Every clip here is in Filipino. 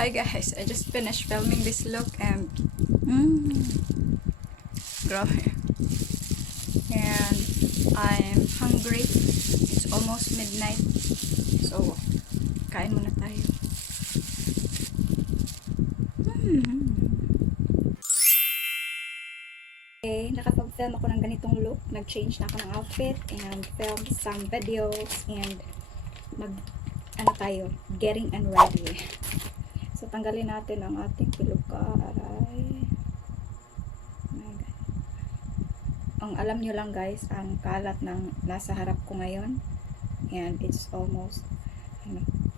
Hi guys, I just finished filming this look and grabe. And I'm hungry. It's almost midnight. So, kain muna tayo. Okay, nakapag-film ako ng ganitong look. Nag-change na ako ng outfit and filmed some videos and getting and ready. So, tanggalin natin ang ating piluka. Aray. My God. Ang alam nyo lang guys, ang kalat ng nasa harap ko ngayon. And it's almost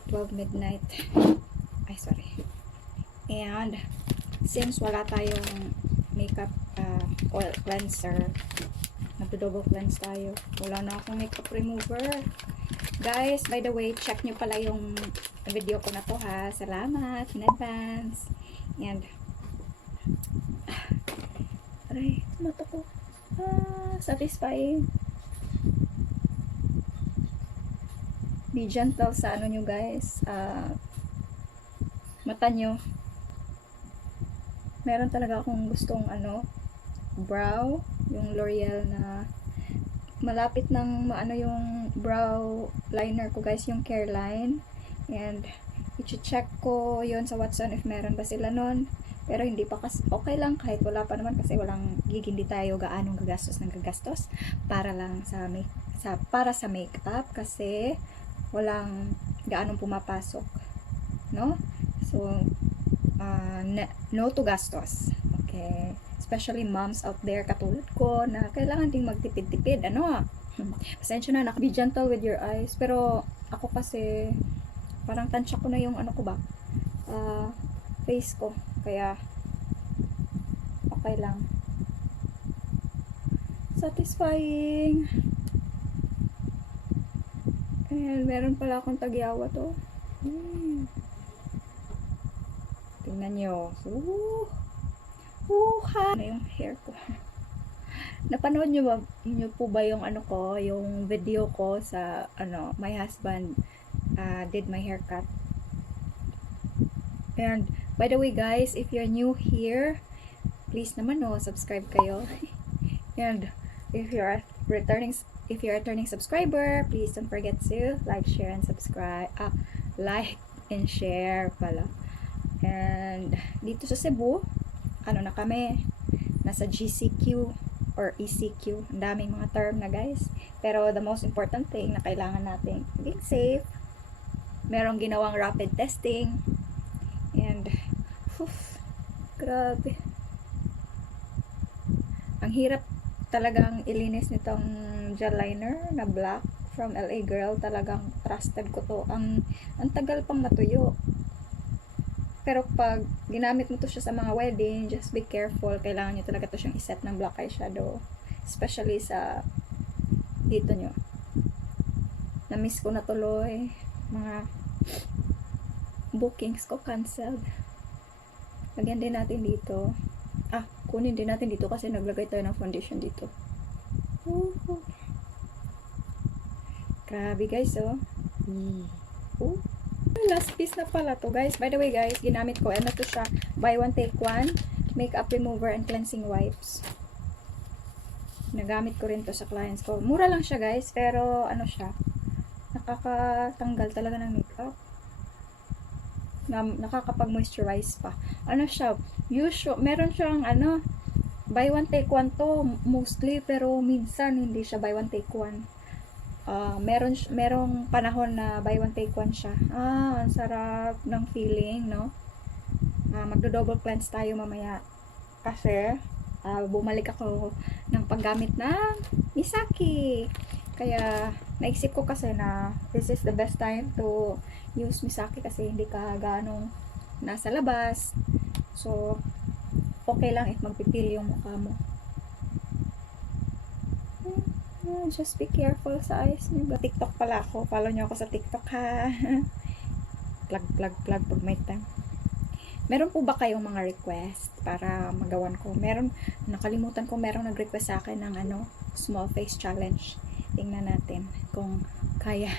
12 midnight. Ay, sorry. And, since wala tayong makeup oil cleanser, nagdo-double cleanse tayo. Wala na akong makeup remover. Guys, by the way, check nyo pala yung video ko na to ha. Salamat in advance. And aray, mata ko. Satisfying. Be gentle sa ano nyo guys. Mata nyo. Meron talaga akong gustong brow. Yung L'Oreal na malapit ng maano yung brow liner ko guys, yung Careline. And i-check ko yon sa Watson if meron ba sila nun. Pero hindi pa kasi, okay lang kahit wala pa naman kasi hindi tayo gaanong gagastos para lang para sa makeup kasi walang gaanong pumapasok, no? So no to gastos. Okay, especially moms out there katulad ko na kailangan ding magtipid-tipid, pasensya na, be gentle with your eyes. Pero ako kasi parang tansya ko na yung face ko, kaya okay lang. Satisfying. And meron pala akong tagyawa to. Tingnan nyo. Na yung hair ko. Napanood nyo po ba yung yung video ko sa my husband did my haircut. And by the way guys, if you're new here, please naman subscribe kayo. And if you're a returning subscriber, please don't forget to like, share, and subscribe. Like and share pala. And dito sa Cebu, na kami, nasa GCQ or ECQ. Ang daming mga term na guys. Pero the most important thing na kailangan natin being safe. Merong ginawang rapid testing. And grabe. Ang hirap talagang ilinis nitong gel liner na black from LA Girl. Talagang trusted ko to. Ang tagal pang matuyo. Pero pag ginamit mo to siya sa mga wedding, just be careful. Kailangan nyo talaga to siyang iset ng black eyeshadow. Especially sa dito nyo. Na-miss ko na tuloy. Mga bookings ko canceled. Lagyan din natin dito. Kunin din natin dito kasi naglagay tayo ng foundation dito. Grabe guys, last piece na pala to guys. By the way guys, ginamit ko to siya, buy one take one makeup remover and cleansing wipes. Nagamit ko rin to sa clients ko. Mura lang siya guys, pero siya, nakakatanggal talaga ng makeup, nakakapag-moisturize pa. Siya, meron siyang buy one take one to mostly, pero minsan hindi siya buy one take one. Merong panahon na buy one take one siya. Ang sarap ng feeling, no? Magdo-double cleanse tayo mamaya kasi bumalik ako ng paggamit ng Misaki. Kaya naisip ko kasi na this is the best time to use Misaki kasi hindi ka ganong nasa labas. So okay lang if magpipil yung mukha mo. Just be careful sa eyes niyo. TikTok pala ako. Follow niyo ako sa TikTok ha. Plug pag may time. Meron po ba kayong mga request para magawan ko? Nakalimutan ko, merong nag-request sa akin ng small face challenge. Tingnan natin kung kaya.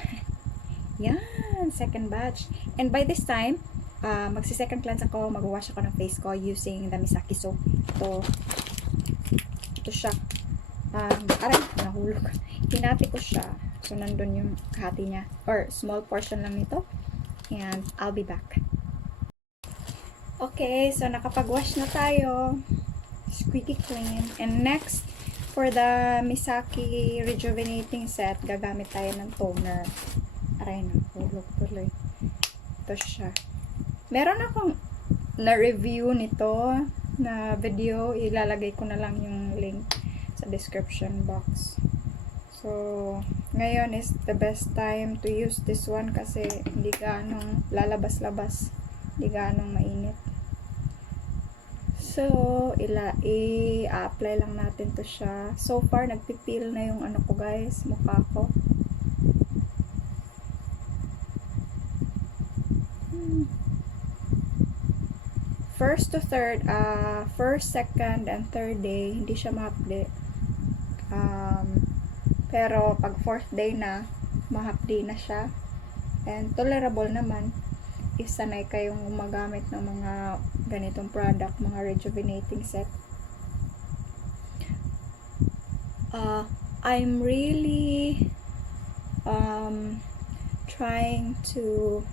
Yan, second batch. And by this time, magsi-second cleanse ako, mag-wash ako ng face ko using the Misaki soap. Ito siya. Aray, nahulog. Hinati ko siya. So, nandun yung hati niya. Or, small portion lang nito. And, I'll be back. Okay, so nakapag-wash na tayo. Squeaky clean. And next, for the Misaki Rejuvenating Set, gagamit tayo ng toner. Aray, nahulog tuloy. Ito siya. Meron akong na-review nito na video. Ilalagay ko na lang yung link sa description box. So, ngayon is the best time to use this one kasi hindi ganong lalabas-labas. Hindi ganong mainit. So, i-apply lang natin to siya. So far, nagpipil na yung ano ko guys, mukha ko. First to third, first, second, and third day, hindi siya mahapdi. Pero pag fourth day na, mahapdi na siya. And tolerable naman if sanay kayong gumagamit ng mga ganitong product, mga rejuvenating set. I'm really trying to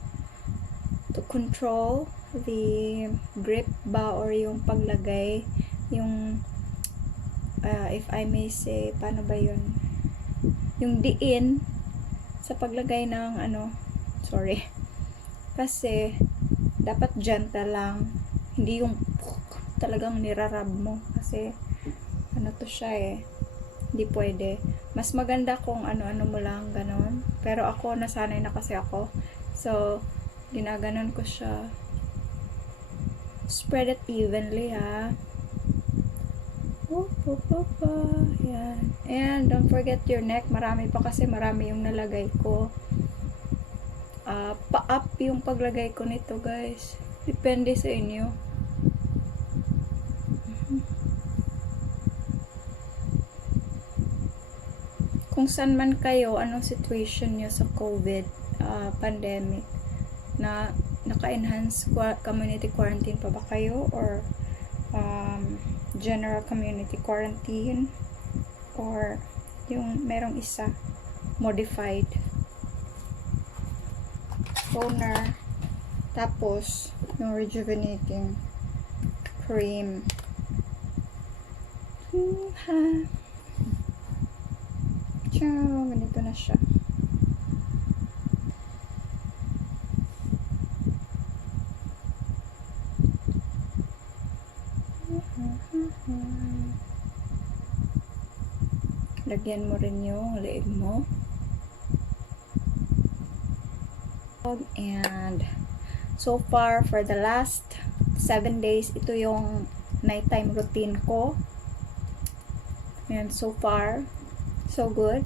control the grip ba or yung paglagay, yung if I may say, paano ba yun, yung diin sa paglagay ng ano, sorry, kasi dapat gentle lang, hindi yung talagang nirarab mo kasi ano to siya hindi pwede. Mas maganda kung ano-ano mo lang ganon, pero ako nasanay na kasi ako, so ginaganon ko siya. Spread it evenly ha. Yan. And don't forget your neck. Marami pa kasi, marami yung nalagay ko. Pa-up yung paglagay ko nito guys. Depende sa inyo. Kung saan man kayo, anong situation nyo sa COVID pandemic, na naka-enhance community quarantine pa ba kayo or general community quarantine, or yung merong isa modified toner, tapos yung rejuvenating cream. Ciao, ganito na siya. Lagyan mo rin yung leeg mo. And so far, for the last 7 days, ito yung nighttime routine ko. And so far, so good.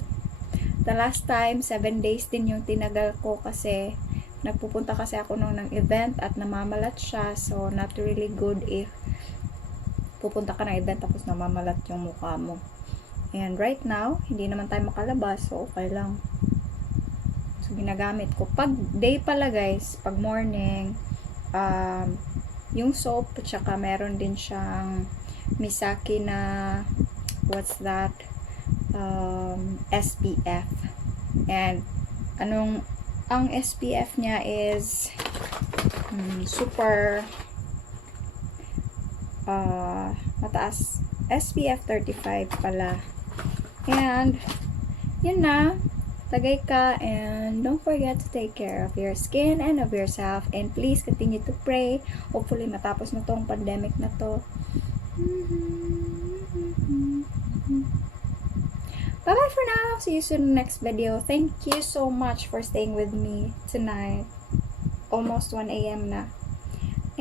The last time, 7 days din yung tinagal ko kasi nagpupunta kasi ako ng event at namamalat siya. So, not really good if pupunta ka ng event tapos namamalat yung mukha mo. And right now, hindi naman tayo makalabas, so okay lang. So, ginagamit ko. Pag day pala guys, pag morning, yung soap, at saka meron din siyang Misaki na, what's that? SPF. And, ang SPF niya is super mataas. SPF 35 pala. And, yun na. Tagay ka, and don't forget to take care of your skin and of yourself, and please continue to pray. Hopefully, matapos na tong pandemic na to. Bye-bye for now. See you soon in the next video. Thank you so much for staying with me tonight. Almost 1 a.m. na.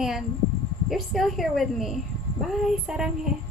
And, you're still here with me. Bye! Saranghe!